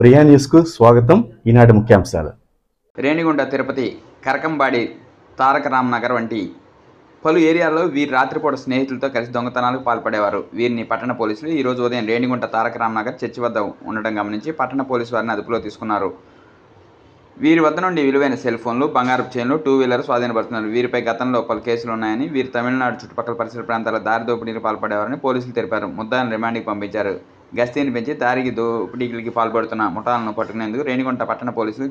ప్రియా న్యూస్కు స్వాగతం. ఈనాటి ముఖ్యాంశాలు. రేణిగుంట, తిరుపతి, కరకంబాడి, తారక రామనగర్ వంటి పలు ఏరియాల్లో వీరు రాత్రిపూట స్నేహితులతో కలిసి దొంగతనాలకు పాల్పడేవారు. వీరిని పట్టణ పోలీసులు ఈరోజు ఉదయం రేణిగుంట తారక రామనగర్ చర్చి వద్ద ఉండడం గమనించి పట్టణ పోలీసు వారిని అదుపులో తీసుకున్నారు. వీరి వద్ద నుండి విలువైన సెల్ ఫోన్లు, బంగారపు చైన్లు, 2 వీలర్ స్వాధీనపరుస్తున్నారు. వీరిపై గతంలో పలు కేసులు ఉన్నాయని, వీరు తమిళనాడు చుట్టుపక్కల పరిసర ప్రాంతాల్లో దారి దోపిడీకి పాల్పడేవారని పోలీసులు తెలిపారు. ముద్దాయిలను రిమాండ్కి పంపించారు. గస్తీని పెంచి దారికి దోపిడీకి పాల్పడుతున్న ముఠాలను పట్టుకునేందుకు రేణిగుంట పట్టణ పోలీసులు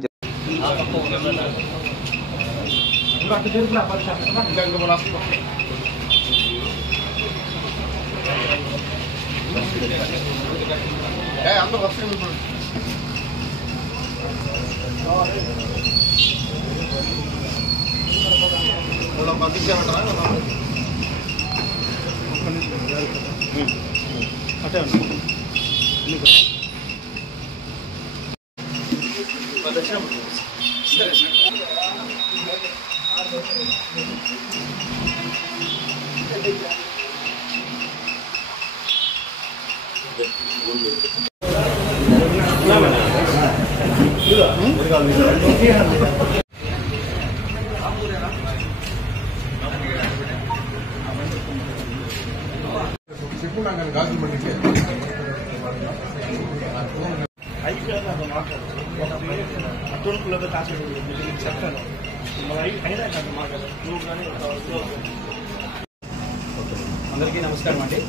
అందరికీ నమస్కారం అండి.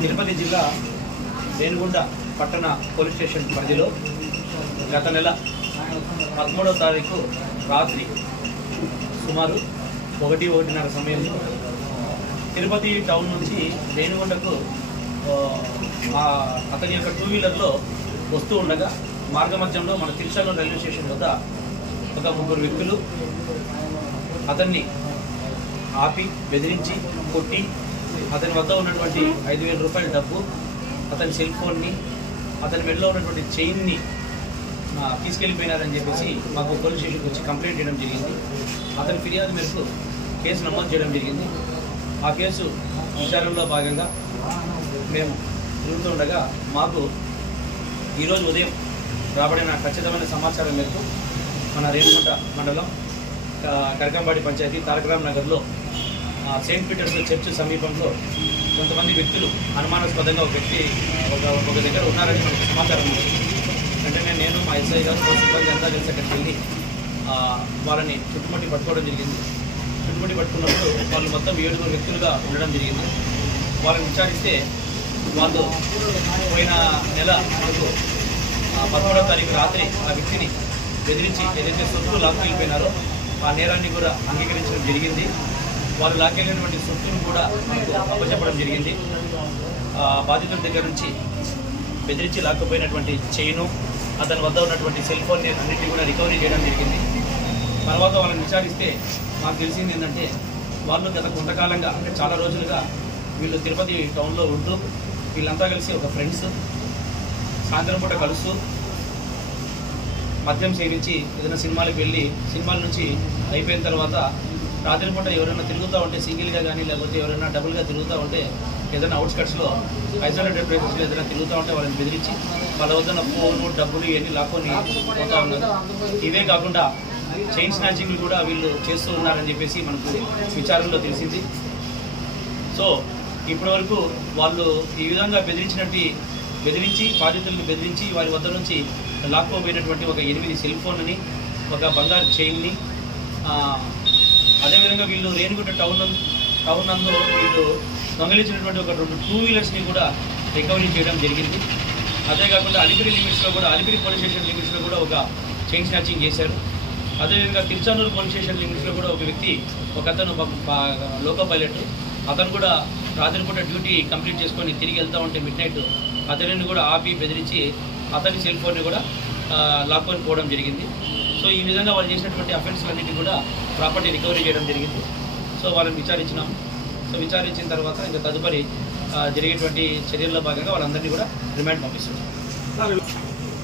తిరుపతి జిల్లా రేణిగుంట పట్టణ పోలీస్ స్టేషన్ పరిధిలో గత నెల 13వ తారీఖు రాత్రి సుమారు 1:30 సమయంలో తిరుపతి టౌన్ నుంచి రేణిగుంటకు అతని యొక్క 2 వీలర్లో వస్తూ ఉండగా మార్గమధ్యంలో మన తిరుచానూరు రైల్వే స్టేషన్ వద్ద ఒక 3 వ్యక్తులు అతన్ని ఆపి బెదిరించి కొట్టి అతని వద్ద ఉన్నటువంటి 5,000 రూపాయల డబ్బు, అతని సెల్ ఫోన్ని, అతని మెడలో ఉన్నటువంటి చైన్ని తీసుకెళ్ళిపోయినారని చెప్పేసి మాకు పోలీస్ స్టేషన్కి వచ్చి కంప్లైంట్ చేయడం జరిగింది. అతని ఫిర్యాదు మేరకు కేసు నమోదు చేయడం జరిగింది. ఆ కేసు విచారణలో భాగంగా మేము తిరుగుతూ ఉండగా మాకు ఈరోజు ఉదయం రాబడిన ఖచ్చితమైన సమాచారం మేరకు మన రేణిగుంట మండలం కరకంబాడి పంచాయతీ తారక రామనగర్లో సెయింట్ పీటర్స్ చర్చ్ సమీపంలో కొంతమంది వ్యక్తులు అనుమానాస్పదంగా ఒక దగ్గర ఉన్నారని మనకు సమాచారం ఉంది. వెంటనే నేను, మా ఎస్ఐ గారు, సిబ్బంది అంతా కలిసి అక్కడికి వెళ్ళి వాళ్ళని చుట్టుముట్టి పట్టుకోవడం జరిగింది. చుట్టుముట్టి పట్టుకున్నప్పుడు వాళ్ళు మొత్తం 7 వ్యక్తులుగా ఉండడం జరిగింది. వాళ్ళని విచారిస్తే వాళ్ళు పోయిన నెల మనకు 13వ తారీఖు రాత్రి ఆ వ్యక్తిని బెదిరించి ఏదైతే సొత్తులు లాక్కెళ్ళిపోయినారో ఆ నేరాన్ని కూడా అంగీకరించడం జరిగింది. వాళ్ళు లాక్కెళ్ళినటువంటి సొత్తును కూడా మనకు అప్పచెప్పడం జరిగింది. బాధితుల దగ్గర నుంచి బెదిరించి లాక్కపోయినటువంటి చైను, అతని వద్ద ఉన్నటువంటి సెల్ ఫోన్ అన్నింటినీ కూడా రికవరీ చేయడం జరిగింది. తర్వాత వాళ్ళని విచారిస్తే మాకు తెలిసింది ఏంటంటే వాళ్ళు గత కొంతకాలంగా, అంటే చాలా రోజులుగా వీళ్ళు తిరుపతి టౌన్లో ఉంటూ వీళ్ళంతా కలిసి ఒక ఫ్రెండ్స్ సాయంత్రం పూట కలుస్తూ మద్యం సేవించి ఏదైనా సినిమాలకు వెళ్ళి సినిమాల నుంచి అయిపోయిన తర్వాత రాత్రిపూట ఎవరైనా తిరుగుతూ ఉంటే సింగిల్గా కానీ లేకపోతే ఎవరైనా డబుల్గా తిరుగుతూ ఉంటే ఏదైనా అవుట్స్కట్స్లో ఐసోలేటెడ్ ప్లేసెస్లో ఏదైనా తిరుగుతూ ఉంటే వాళ్ళని బెదిరించి వాళ్ళ వద్ద ఫోను, డబ్బులు ఇవన్నీ లాక్కొని పోతూ ఉన్నారు. ఇవే కాకుండా చైన్ స్నాచింగ్లు కూడా వీళ్ళు చేస్తూ ఉన్నారని చెప్పేసి మనకు విచారణలో తెలిసింది. సో ఇప్పటివరకు వాళ్ళు ఈ విధంగా బెదిరించి బాధితులను బెదిరించి వారి వద్ద నుంచి లాక్కోపోయినటువంటి ఒక 8 సెల్ ఫోన్ని, ఒక బంగారు చైన్ని, అదేవిధంగా వీళ్ళు రేణిగుంట టౌన్ నందు వీళ్ళు దొంగలించినటువంటి ఒక 2 వీలర్స్ని కూడా రికవరీ చేయడం జరిగింది. అదేకాకుండా అలిపిరి పోలీస్ స్టేషన్ లిమిట్స్లో కూడా ఒక చైన్ స్నాచింగ్ చేశారు. అదేవిధంగా తిరుచానూరు పోలీస్ స్టేషన్ లిమిట్స్లో కూడా ఒక అతను లోకో పైలట్, అతను కూడా రాత్రిపూట డ్యూటీ కంప్లీట్ చేసుకొని తిరిగి వెళ్తూ ఉంటే మిడ్నైట్ అతనిని కూడా ఆపి బెదిరించి అతని సెల్ ఫోన్ని కూడా లాక్కొని పోవడం జరిగింది. సో ఈ విధంగా వాళ్ళు చేసినటువంటి అఫెన్స్లన్నింటినీ కూడా ప్రాపర్టీ రికవరీ చేయడం జరిగింది. సో వాళ్ళని విచారించినాం. సో విచారించిన తర్వాత ఇంకా తదుపరి జరిగేటువంటి చర్యల్లో భాగంగా వాళ్ళందరినీ కూడా రిమాండ్ పంపిస్తున్నాం.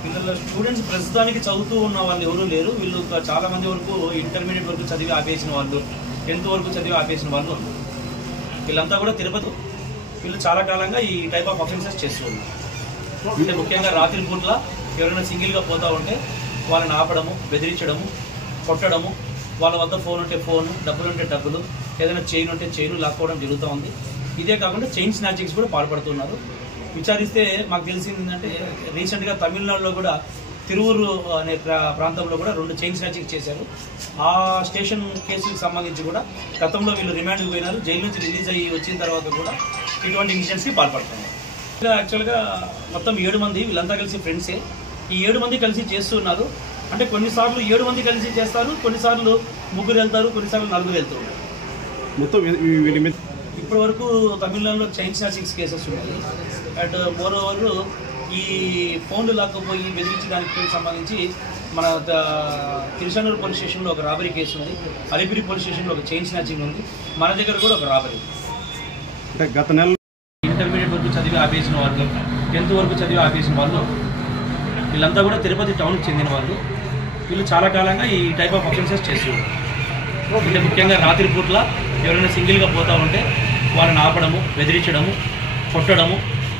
పిల్లల స్టూడెంట్స్ ప్రస్తుతానికి చదువుతూ ఉన్న వాళ్ళు ఎవరూ లేరు. వీళ్ళు చాలా మంది వరకు ఇంటర్మీడియట్ వరకు చదివి ఆపేసిన వాళ్ళు, 10th వరకు చదివి ఆపేసిన వాళ్ళు వీళ్ళంతా కూడా తిరుపతి. వీళ్ళు చాలా కాలంగా ఈ టైప్ ఆఫ్ అఫెన్సెస్ చేస్తూ ఉన్నారు. అంటే ముఖ్యంగా రాత్రి పూట్ల ఎవరైనా సింగిల్గా పోతూ ఉంటే వాళ్ళని ఆపడము, బెదిరించడము, కొట్టడము, వాళ్ళ వద్ద ఫోన్ ఉంటే ఫోను, డబ్బులు ఉంటే డబ్బులు, ఏదైనా చైన్ ఉంటే చైన్ లాక్కోవడం జరుగుతూ ఉంది. ఇదే కాకుండా చైన్ స్నాచింగ్స్ కూడా పాల్పడుతున్నారు. విచారిస్తే మాకు తెలిసింది ఏంటంటే రీసెంట్గా తమిళనాడులో కూడా తిరువురు అనే ప్రాంతంలో కూడా 2 చైన్ స్నాచింగ్ చేశారు. ఆ స్టేషన్ కేసులకు సంబంధించి కూడా గతంలో వీళ్ళు రిమాండ్కి పోయినారు. జైలు నుంచి రిలీజ్ అయ్యి వచ్చిన తర్వాత కూడా ఇటువంటి ఇన్సిడెంట్స్కి పాల్పడుతున్నారు. యాక్చువల్గా మొత్తం 7 మంది వీళ్ళంతా కలిసి ఫ్రెండ్సే. ఈ 7 మంది కలిసి చేస్తున్నారు. అంటే కొన్నిసార్లు 7 మంది కలిసి చేస్తారు, కొన్నిసార్లు 3 వెళ్తారు, కొన్నిసార్లు 4 వెళ్తూ ఉంటారు. మొత్తం ఇప్పటి వరకు తమిళనాడులో చైన్ స్నాచింగ్స్ కేసెస్ ఉన్నాయి. అండ్ మోర్ ఓవర్ ఈ ఫోన్లు లాక్కపోయి బెదిరించడానికి సంబంధించి మన తిరుచానూరు పోలీస్ స్టేషన్లో ఒక రాబరీ కేసు ఉంది, అలిపిరి పోలీస్ స్టేషన్లో ఒక చైన్ స్నాచింగ్ ఉంది, మన దగ్గర కూడా ఒక రాబరీ. అంటే గత నెల ఇంటర్మీడియట్ వరకు చదివి ఆపేసిన వాళ్ళు, 10th వరకు చదివి ఆపేసిన వాళ్ళు, వీళ్ళంతా కూడా తిరుపతి టౌన్కి చెందిన వాళ్ళు. వీళ్ళు చాలా కాలంగా ఈ టైప్ ఆఫ్ అఫెన్సెస్ చేస్తున్నారు. అంటే ముఖ్యంగా రాత్రి పూట్ల ఎవరైనా సింగిల్గా పోతూ ఉంటే వాళ్ళని ఆపడము, బెదిరించడము, కొట్టడము,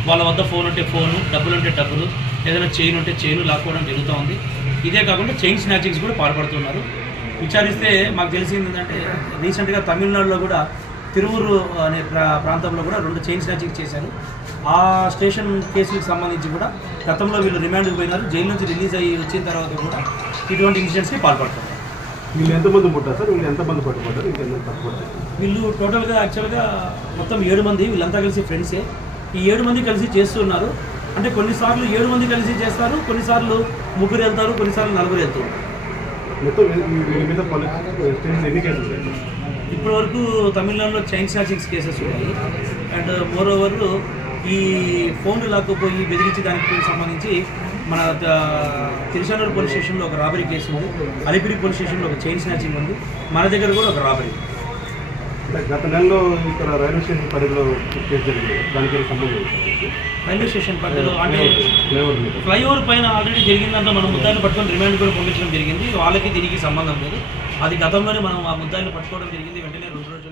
వాళ్ళ వద్ద ఫోన్ ఉంటే ఫోను, డబ్బులు ఉంటే డబ్బులు, ఏదైనా చైన్ ఉంటే చైన్ లాక్కోవడం జరుగుతూ ఉంది. ఇదే కాకుండా చైన్ స్నాచింగ్స్ కూడా పాల్పడుతున్నారు. విచారిస్తే మాకు తెలిసింది ఏంటంటే రీసెంట్గా తమిళనాడులో కూడా తిరువురు అనే ప్రాంతంలో కూడా 2 చైన్ స్నాచింగ్ చేశారు. ఆ స్టేషన్ కేసులకు సంబంధించి కూడా గతంలో వీళ్ళు రిమాండ్కి పోయినారు. జైలు నుంచి రిలీజ్ అయ్యి వచ్చిన తర్వాత కూడా ఇటువంటి ఇన్సిడెంట్స్కి పాల్పడుతున్నారు. వీళ్ళు ఎంతమంది పుట్టారు సార్? వీళ్ళు ఎంతమంది పట్టుబడ్డారు? ఇంకెంత పట్టుబడ్డారు? వీళ్ళు టోటల్గా యాక్చువల్గా మొత్తం 7 మంది వీళ్ళంతా కలిసి ఫ్రెండ్సే. ఈ 7 మంది కలిసి చేస్తున్నారు. అంటే కొన్నిసార్లు 7 మంది కలిసి చేస్తారు, కొన్నిసార్లు 3 వెళ్తారు, కొన్నిసార్లు 4 వెళ్తూ ఉంటారు. మొత్తం వీళ్ళ మీద ఎన్ని కేసులు ఉన్నాయి? ఇప్పటి వరకు తమిళనాడులో చైన్ స్నాచింగ్స్ కేసెస్ ఉన్నాయి. అండ్ మోర్ ఓవర్ ఈ ఫోన్లు లాక్కపోయి బెదిరించడానికి సంబంధించి మన తిరుచానూరు పోలీస్ స్టేషన్లో ఒక రాబరీ కేసు ఉంది, అలిపిరి పోలీస్ స్టేషన్లో ఒక చైన్ స్నాచింగ్ ఉంది, మన దగ్గర కూడా ఒక రాబరీ. గత నెలలో ఇక్కడ రైల్వే స్టేషన్ పరిధిలో కేసు జరిగింది. దానికి సంబంధించి రైల్వే స్టేషన్ పరిధిలో అంటే ఫ్లైఓవర్ పైన ఆల్రెడీ జరిగిందంటే మనం ముద్దాయిలు పట్టుకొని రిమాండ్ కూడా పంపించడం జరిగింది. వాళ్ళకి దీనికి సంబంధం లేదు. అది గతంలోనే మనం ఆ ముద్దాయిలు పట్టుకోవడం జరిగింది. వెంటనే 2 రోజులు